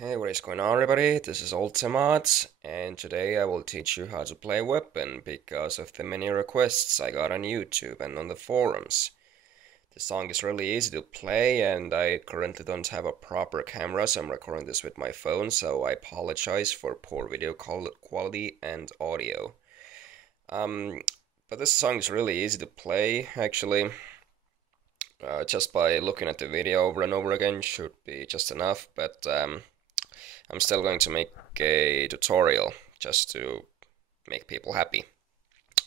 Hey, what is going on, everybody? This is Ultimate, and today I will teach you how to play Weapon because of the many requests I got on YouTube and on the forums. The song is really easy to play, and I currently don't have a proper camera, so I'm recording this with my phone, so I apologize for poor video quality and audio. Um, but this song is really easy to play, actually. Just by looking at the video over and over again should be just enough, but I'm still going to make a tutorial just to make people happy.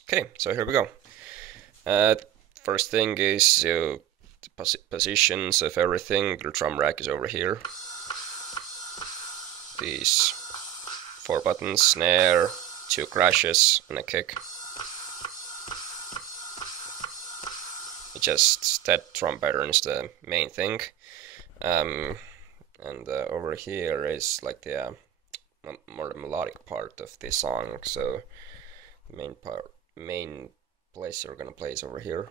Okay, so here we go. Uh, First thing is the positions of everything. The drum rack is over here. These 4 buttons, snare, 2 crashes, and a kick. Just that drum pattern is the main thing. And over here is like the more melodic part of the song. So the main place you're gonna play is over here.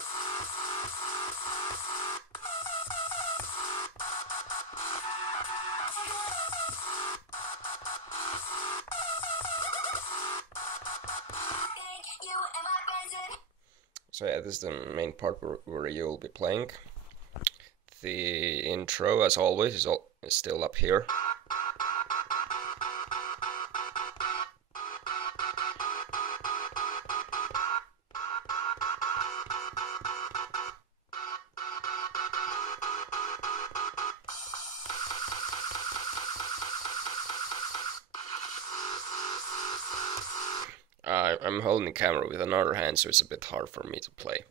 So yeah, this is the main part where you'll be playing. The intro, as always, is still up here. I'm holding the camera with another hand, so it's a bit hard for me to play.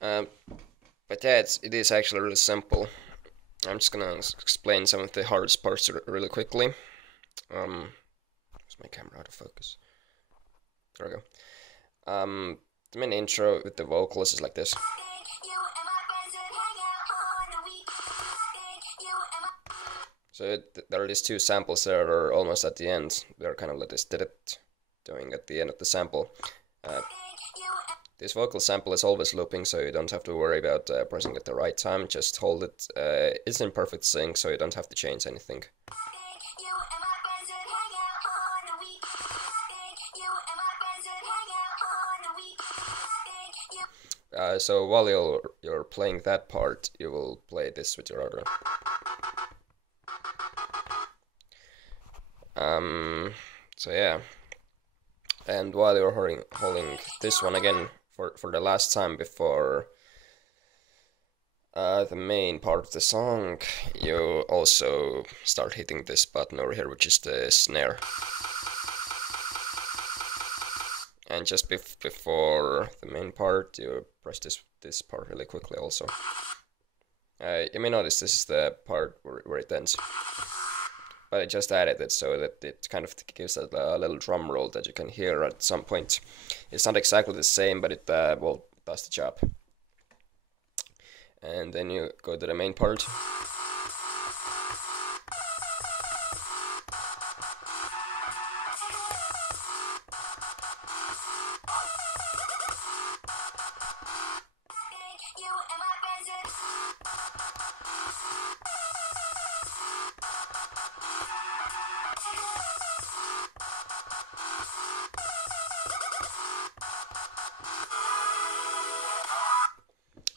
But yeah, it is actually really simple. I'm just gonna explain some of the hardest parts really quickly. Is my camera out of focus? There we go. The main intro with the vocals is like this. So there are these 2 samples that are almost at the end. They're kind of like this doing at the end of the sample. This vocal sample is always looping, so you don't have to worry about pressing it at the right time. Just hold it. It's in perfect sync, so you don't have to change anything. So while you're playing that part, you will play this with your other. So yeah, and while you're holding this one again for the last time before the main part of the song, you also start hitting this button over here, which is the snare. And just before the main part, you press this part really quickly also. You may notice this is the part where it ends. But I just added it so that it kind of gives a little drum roll that you can hear at some point. It's not exactly the same, but it well, does the job. And then you go to the main part.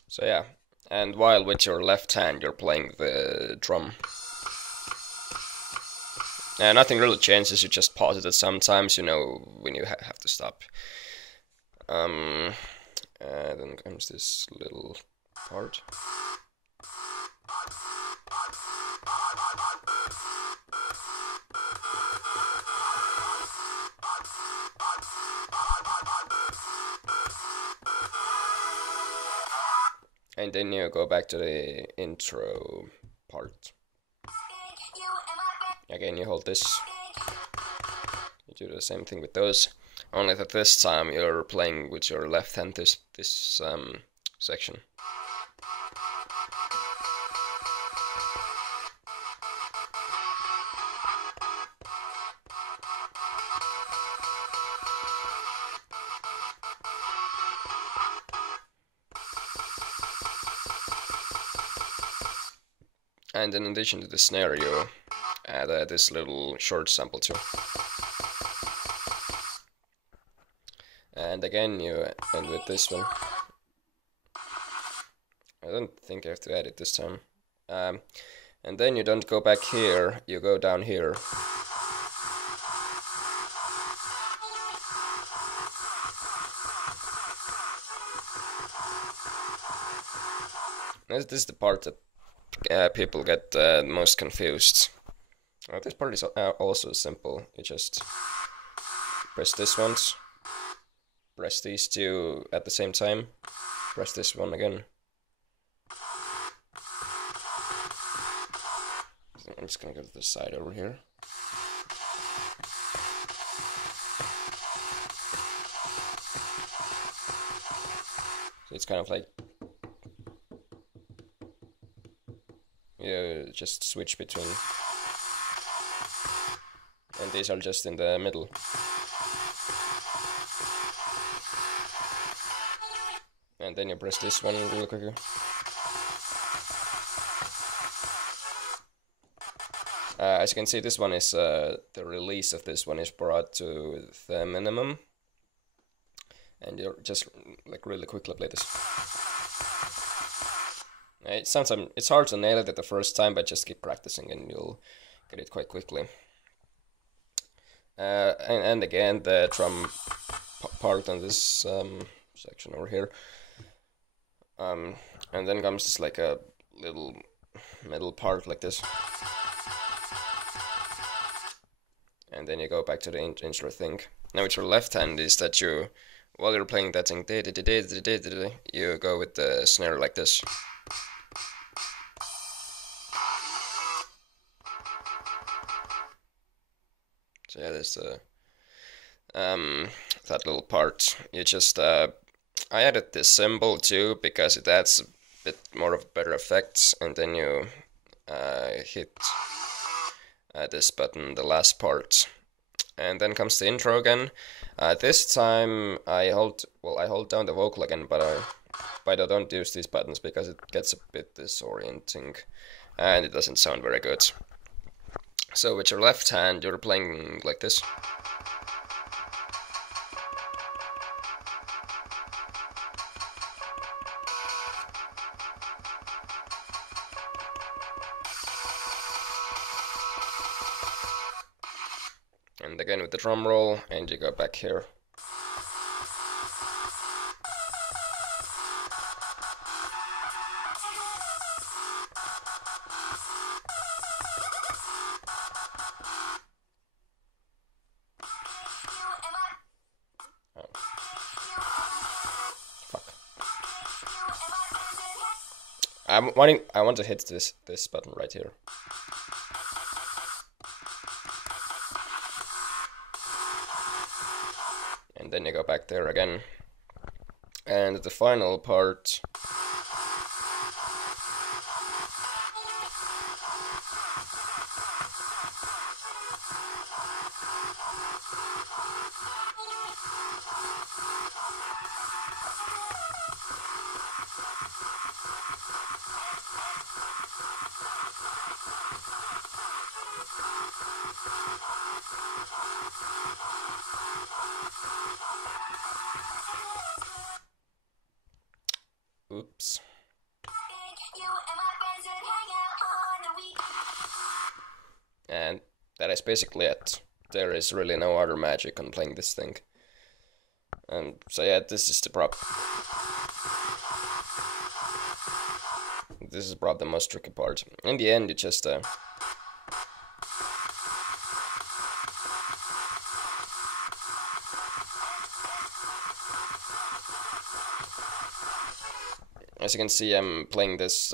So yeah, and while with your left hand you're playing the drum. Nothing really changes, you just pause it sometimes, you know, when you have to stop. Then comes this little part. And then you go back to the intro part. Again, you hold this. You do the same thing with those. Only that this time you're playing with your left hand this section. And in addition to the snare, you add this little short sample too. And again you end with this one. I don't think I have to add it this time. And then you don't go back here, you go down here. This is the part that people get most confused. This part is also simple. You just press this once, press these two at the same time, press this one again. I'm just gonna go to the side over here. So it's kind of like you just switch between, and these are just in the middle. And then you press this one real quickly. As you can see, this one is the release of this one is brought to the minimum, and you just like really quickly play this. It's hard to nail it at the first time, but just keep practicing and you'll get it quite quickly. And again, the drum part on this section over here. And then comes just like a little middle part like this. And then you go back to the intro thing. Now with your left hand is that you, while you're playing that thing, you go with the snare like this. So yeah, there's that little part. You just I added this cymbal too because it adds a bit more of better effects, and then you hit this button, the last part, and then comes the intro again. This time I hold down the vocal again, but I don't use these buttons because it gets a bit disorienting and it doesn't sound very good. So with your left hand, you're playing like this. And again with the drum roll, and you go back here. I want to hit this button right here. And then you go back there again. And the final part, oops. And that is basically it. There is really no other magic on playing this thing. And so yeah, this is probably the most tricky part. In the end, you just as you can see, I'm playing this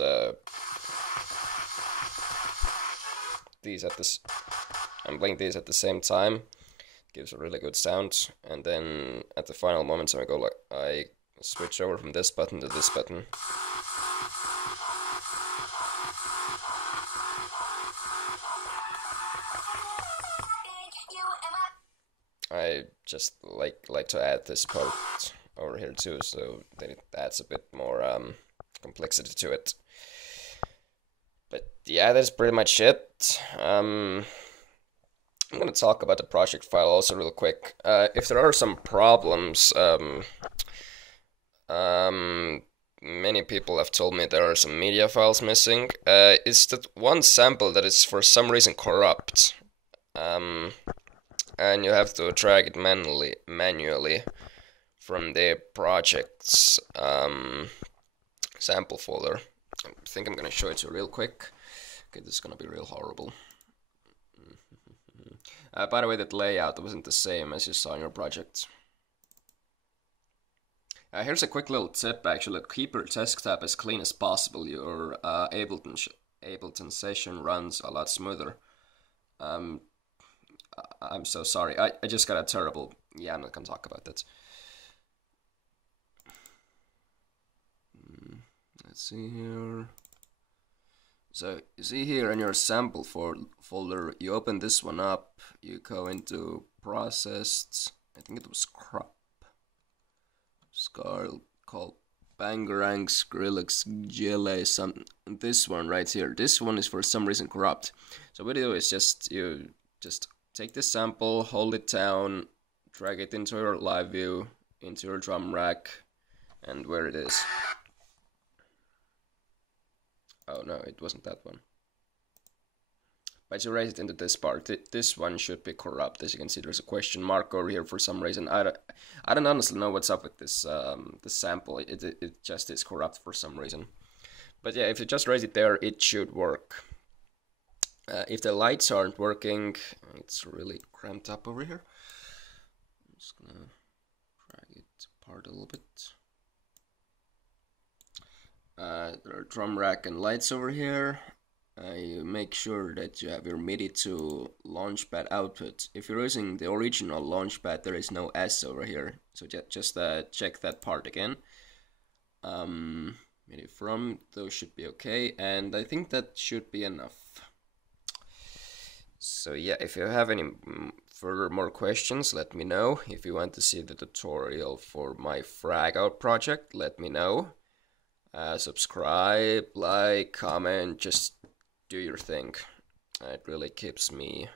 I'm playing these at the same time. It gives a really good sound, and then at the final moments I switch over from this button to this button. I just like to add this part over here too, so that it adds a bit more complexity to it. But yeah, that's pretty much it. I'm gonna talk about the project file also real quick. If there are some problems, many people have told me there are some media files missing. It's that one sample that is for some reason corrupt. And you have to drag it manually from the project's sample folder. I think I'm gonna show it to you real quick. Okay, this is gonna be real horrible. By the way, that layout wasn't the same as you saw in your project. Here's a quick little tip actually. Keep your desktop as clean as possible. Your Ableton session runs a lot smoother. I'm so sorry. I just got a terrible... Yeah, I'm not gonna talk about that. Let's see here. So you see here in your sample folder, you open this one up, you go into processed, I think it was crop, Scarl called Bangarang, Skrillex, GLA, this one right here. This one is for some reason corrupt. So what you do is you just take this sample, hold it down, drag it into your live view, into your drum rack, and where it is. Oh no, it wasn't that one. But you raise it into this part. This one should be corrupt. As you can see, there's a question mark over here for some reason. I don't honestly know what's up with this this sample. It just is corrupt for some reason. But yeah, if you just raise it there, it should work. If the lights aren't working, it's really cramped up over here. I'm just gonna drag it apart a little bit. There are drum rack and lights over here. You make sure that you have your MIDI to Launchpad output. If you're using the original Launchpad, there is no S over here, so just check that part again. MIDI from, those should be okay, and I think that should be enough. So yeah, if you have any more questions, let me know. If you want to see the tutorial for my Frag Out project, let me know. Subscribe, like, comment, just do your thing. It really keeps me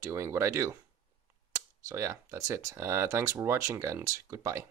doing what I do. So yeah, that's it. Thanks for watching and goodbye.